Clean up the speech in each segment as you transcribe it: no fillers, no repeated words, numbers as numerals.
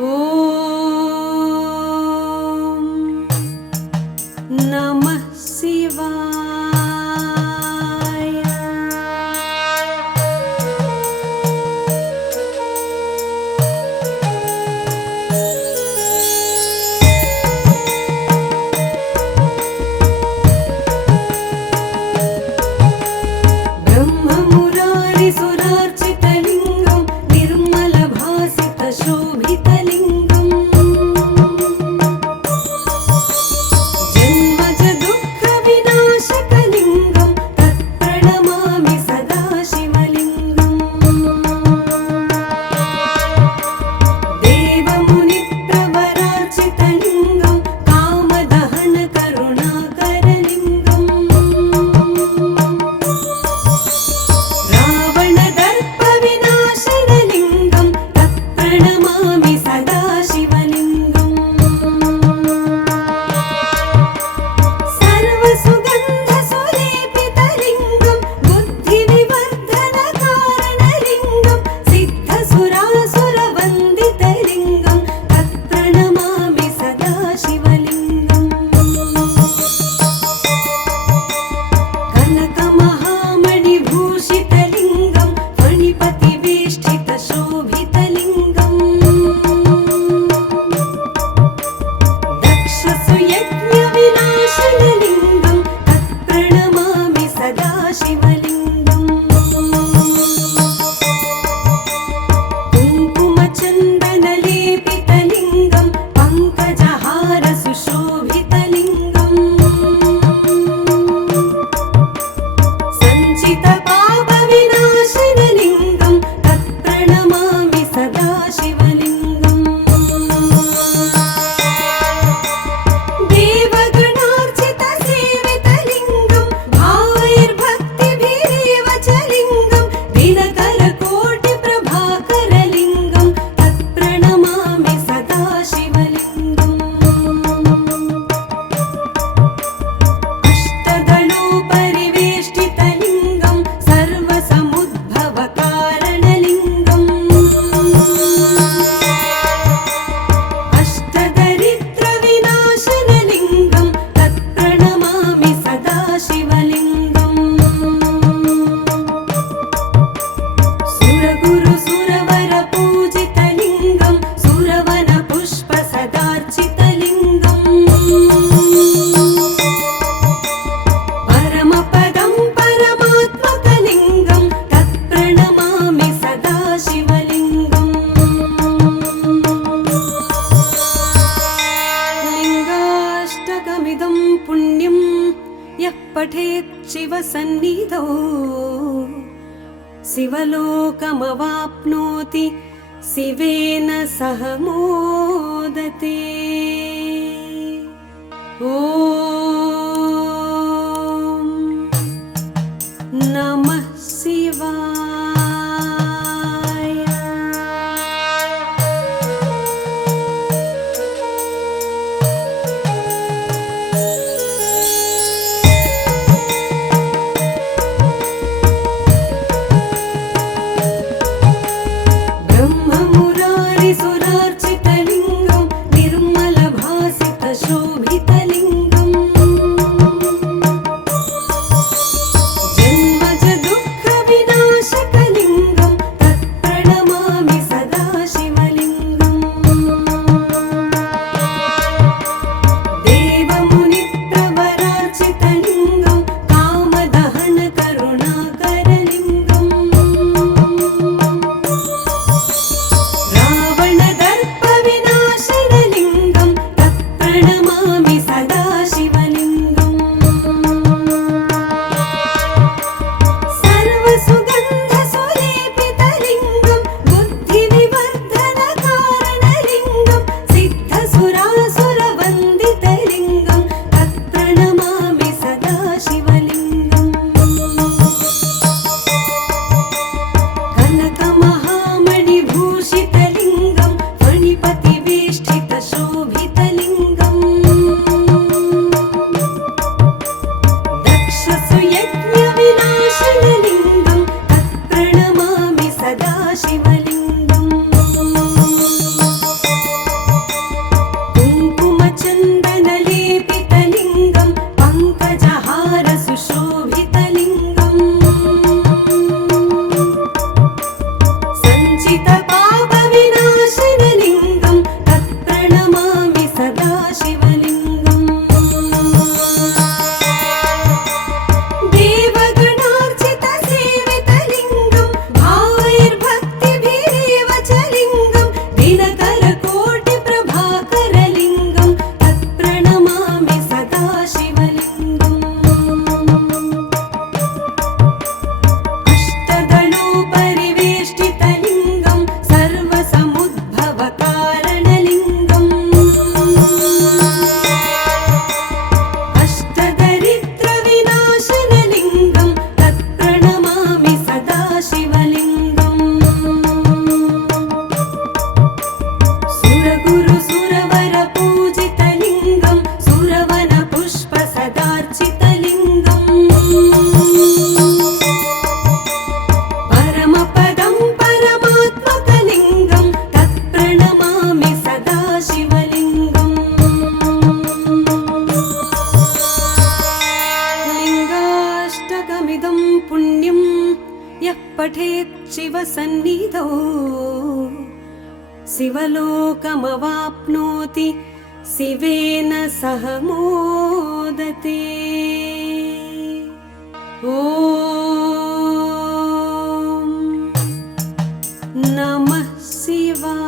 ఓం నమః శివాయ. బ్రహ్మమురారి సురార్చితలింగం నిర్మల భాసిత శోభితలింగం జన్మజ దుఃఖ వినాశకలింగం తత్ప్రణమామి సదా శివలింగం. దేవముని ప్రవరార్చితలింగం కామదహన కరుణాకరలింగం రావణ దర్ప వినాశనలింగం తత్ప్రణమామి సదా శివలింగం. సర్వసుగంధ సులేపితలింగం బుద్ధి వివర్ధన కారణలింగం సిద్ధ సురాసుర వందితలింగం తత్ప్రణమామి సదా శివలింగం. కనక మహామణి భూషితలింగం ఫణిపతి వేష్టిత శోభితలింగం దక్ష సుయజ్ఞ వినాశనలింగం తత్ప్రణమామి సదా శివలింగం. కుంకుమ చందన లేపితలింగం పంకజహార సుశోభితలింగం సంచిత పాప వినాశనలింగం తత్ప్రణమామి సదా శివలింగం. దేవగణార్చిత సేవితలింగం భావైర్భక్తిభిరేవ చ లింగం దినకర కోటి ప్రభాకరలింగం తత్ప్రణమామి సదా శివలింగం. అష్టదళోపరివేష్టితలింగం సర్వసముద్భవ కారణలింగం అష్టదరిద్ర వినాశనలింగం తత్ప్రణమామి సదా శివలింగం. సురగురు సురవర పూజితలింగం సురవన పుష్ప సదార్చితలింగం పరమపదం పరమాత్మకలింగం తత్ప్రణమామి సదా శివలింగం. లింగాష్టకమిదం పుణ్యం యః పఠేత్ శివసన్నిధౌ శివలోకమవాప్నోతి శివేన సహ మోదతే. ఓం నమః శివాయ. బ్రహ్మమురారి సురార్చితలింగం నిర్మల భాసిత శోభితలింగం शिवसन्निधौ शिवलोकमवाप्नोति शिवेन सह मोदते। ॐ नमः शिवाय।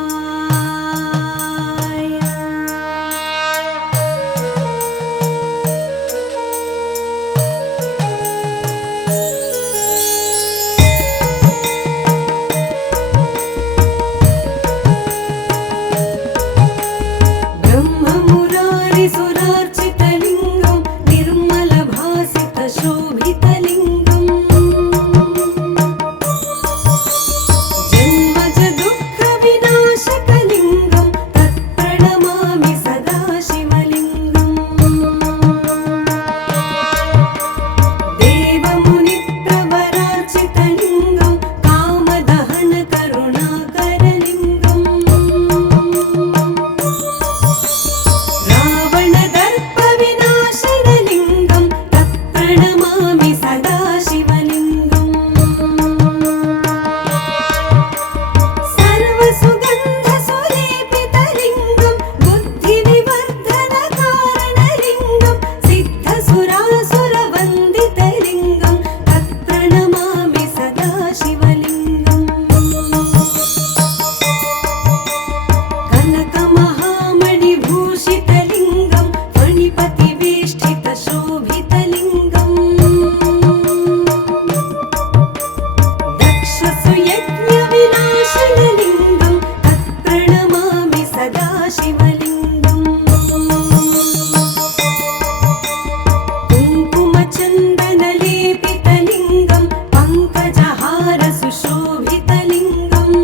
ब्रह्ममुरारिसुरार्चितलिङ्गं निर्मलभासितशोभितलिङ्गम् जन्मजदुःखविनाशकलिङ्गं तत्प्रणमामि सदा शिवलिङ्गम्। देवमुनिप्रवरार्चितलिङ्गं कामदहनकरुणाकरलिङ्गम् रावणदर्पविनाशनलिङ्गं तत्प्रणमामि सदा शिवलिङ्गम्। सर्वसुगन्धसुलेपितलिङ्गं बुद्धिविवर्धनकारणलिङ्गं सिद्धसुरासुरवन्दितलिङ्गं तत्प्रणमामि सदा शिवलिङ्गम्। कनकमहामणिभूषितलिङ्गं फणिपतिवेष्टितशोभितलिङ्गम् दक्षसुयज्ञविनाशनलिङ्गं तत्प्रणमामि सदा शिवलिङ्गम्। कुङ्कुमचन्दनलेपितलिङ्गं पङ्कजहारसुशोभितलिङ्गम्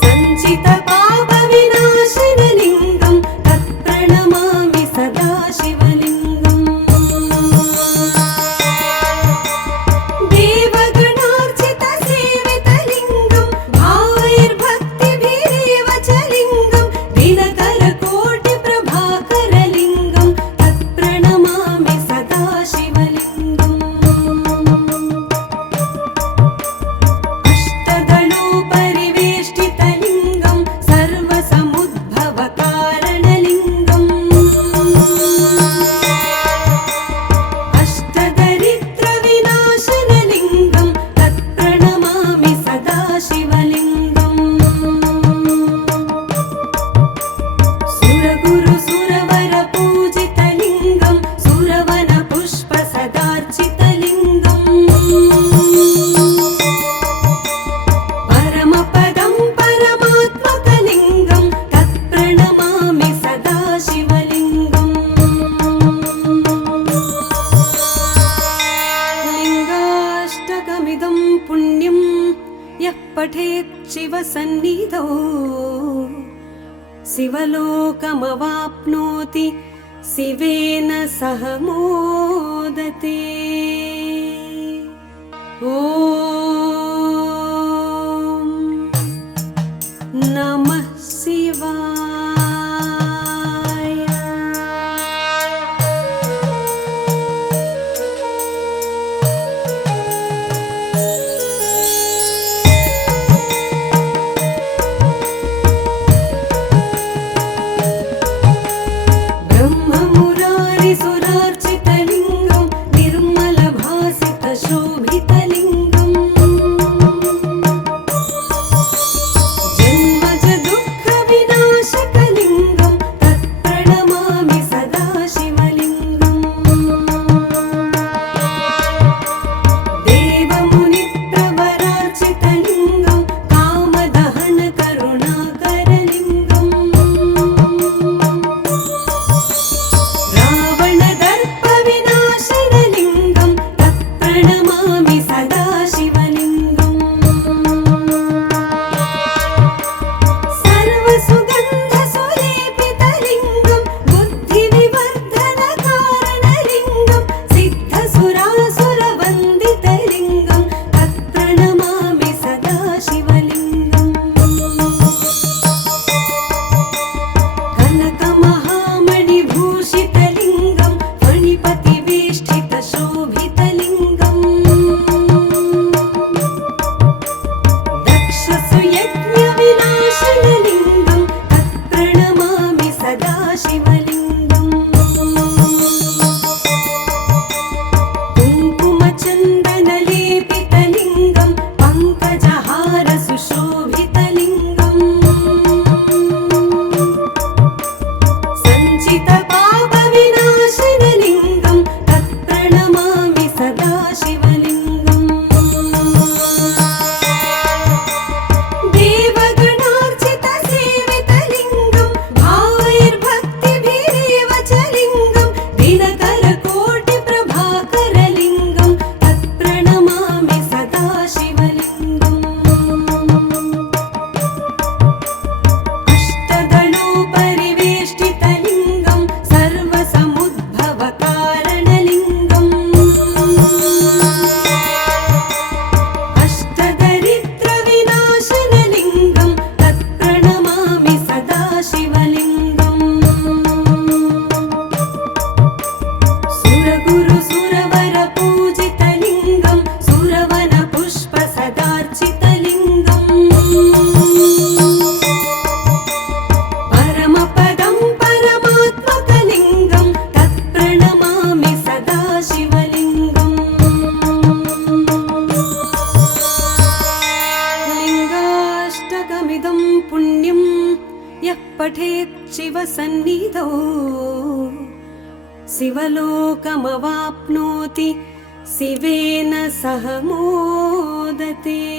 सञ्चितपापविनाशनलिङ्गं तत्प्रणमामि सदा शिवलिङ्गम्। देवगणार्चितसेवितलिङ्गं भावैर्भक्तिभिरेव च लिङ्गं दिनकरकोटिप्रभाकरलिङ्गं तत्प्रणमामि सदा शिवलिङ्गम्। अष्टदलोपरिवेष्टितलिङ्गं सर्वसमुद्भवकारणलिङ्गम् अष्टदरिद्रविनाशनलिङ्गं तत्प्रणमामि सदा शिवलिङ्गम्। सुरगुरुसुरवरपूजितलिङ्गं सुरवनपुष्पसदार्चितलिङ्गम् परमपदं परमात्मकलिङ्गं तत्प्रणमामि सदा शिवलिङ्गम्। लिङ्गाष्टकमिदं पुण्यं यः पठेत् शिवसन्निधौ शिवलोकमवाप्नोति शिवेन सह मोदते। ॐ नमः शिवाय। ब्रह्ममुरारिसुरार्चितलिङ्गं निर्मलभासितशोभितलिङ्गम् जन्मजदुःखविनाशनलिङ्गं पठेत् शिवसन्निधौ शिवलोकमवाप्नोति शिवेन सह मोदते।